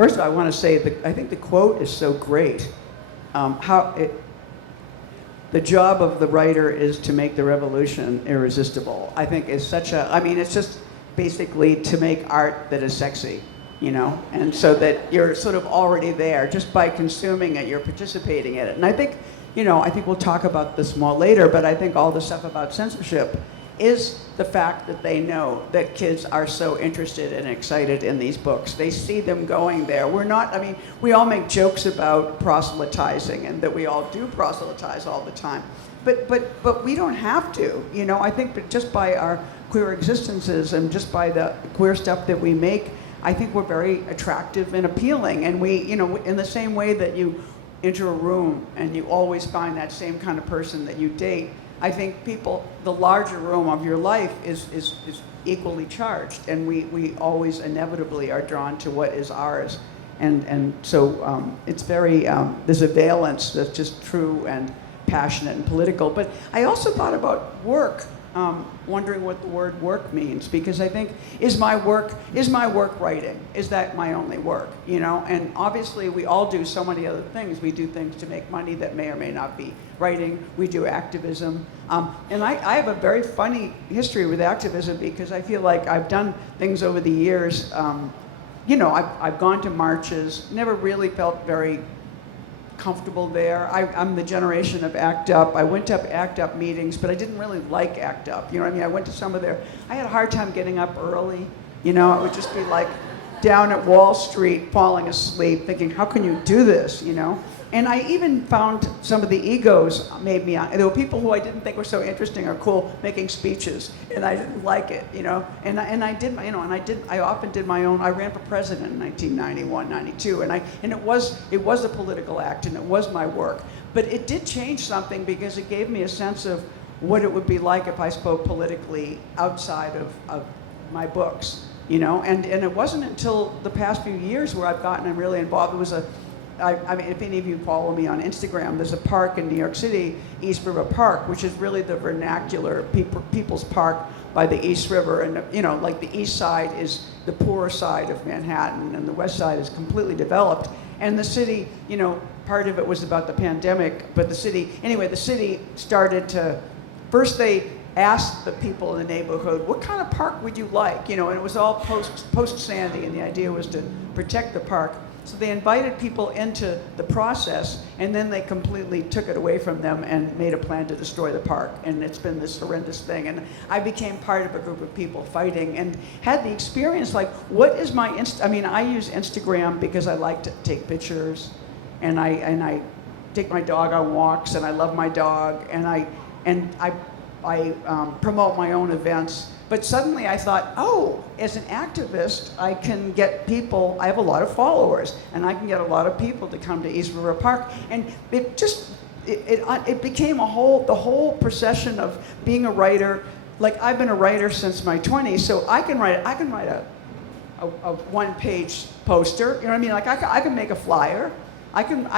first of all, I want to say that I think the quote is so great. The job of the writer is to make the revolution irresistible. I think is such a, I mean, it's just basically to make art that is sexy, you know, and so that you're sort of already there. Just by consuming it, you're participating in it. And I think, you know, I think we'll talk about this more later, but I think all the stuff about censorship is the fact that they know that kids are so interested and excited in these books. They see them going there. We're not, I mean, we all make jokes about proselytizing and that we all do proselytize all the time. But we don't have to, you know. I think just by our queer existences and just by the queer stuff that we make, I think we're very attractive and appealing. And we, you know, in the same way that you enter a room and you always find that same kind of person that you date, I think people, the larger room of your life is equally charged, and we always inevitably are drawn to what is ours. And so it's very, there's a valence that's just true and passionate and political. But I also thought about work, wondering what the word work means, because I think, is my work writing? Is that my only work, you know? And obviously we all do so many other things. We do things to make money that may or may not be writing. We do activism. And I have a very funny history with activism, because I feel like I've done things over the years. You know, I've gone to marches, never really felt very comfortable there. I'm the generation of ACT UP. I went to ACT UP meetings, but I didn't really like ACT UP. You know what I mean? I went to some of their, I had a hard time getting up early. You know, it would just be like down at Wall Street, falling asleep, thinking, how can you do this, you know? And I even found some of the egos made me, there were people who I didn't think were so interesting or cool making speeches, and I didn't like it, you know? And I did, you know, I often did my own, I ran for president in 1991, 92, and it was a political act, and it was my work. But it did change something, because it gave me a sense of what it would be like if I spoke politically outside of my books, you know? And it wasn't until the past few years where I've gotten really involved. There was I mean, if any of you follow me on Instagram, there's a park in New York City, East River Park, which is really the vernacular people's park by the East River. And, you know, like the east side is the poorer side of Manhattan, and the west side is completely developed. And the city, you know, part of it was about the pandemic, but the city started to, first they asked the people in the neighborhood, what kind of park would you like? You know, and it was all post-Sandy, and the idea was to protect the park. So they invited people into the process, and then they completely took it away from them and made a plan to destroy the park. And it's been this horrendous thing. And I became part of a group of people fighting, and had the experience like, what is my, I mean, I use Instagram because I like to take pictures, and I take my dog on walks, and I love my dog, and I promote my own events. But suddenly I thought, oh, as an activist, I can get people, I have a lot of followers, and I can get a lot of people to come to East River Park. And it just, it became the whole procession of being a writer. Like, I've been a writer since my 20s, so I can write a one-page poster, you know what I mean? Like, I can make a flyer. I can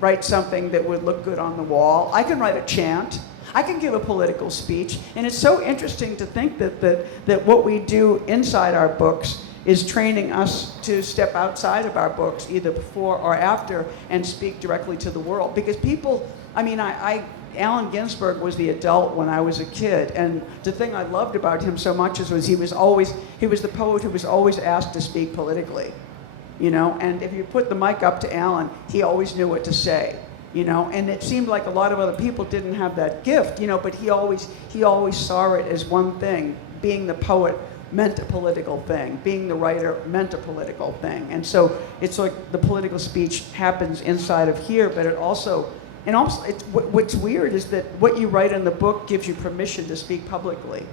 write something that would look good on the wall. I can write a chant. I can give a political speech, and it's so interesting to think that what we do inside our books is training us to step outside of our books, either before or after, and speak directly to the world. Because people, I mean, Allen Ginsberg was the adult when I was a kid, and the thing I loved about him so much was he was the poet who was always asked to speak politically, you know. And if you put the mic up to Allen, he always knew what to say. You know, and it seemed like a lot of other people didn't have that gift, you know, but he always saw it as one thing. Being the poet meant a political thing. Being the writer meant a political thing. And so it's like the political speech happens inside of here, but what's weird is that what you write in the book gives you permission to speak publicly.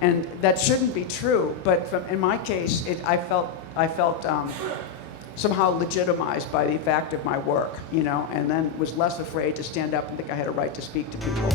And that shouldn't be true, but in my case, I felt somehow legitimized by the fact of my work, you know, and then was less afraid to stand up and think I had a right to speak to people.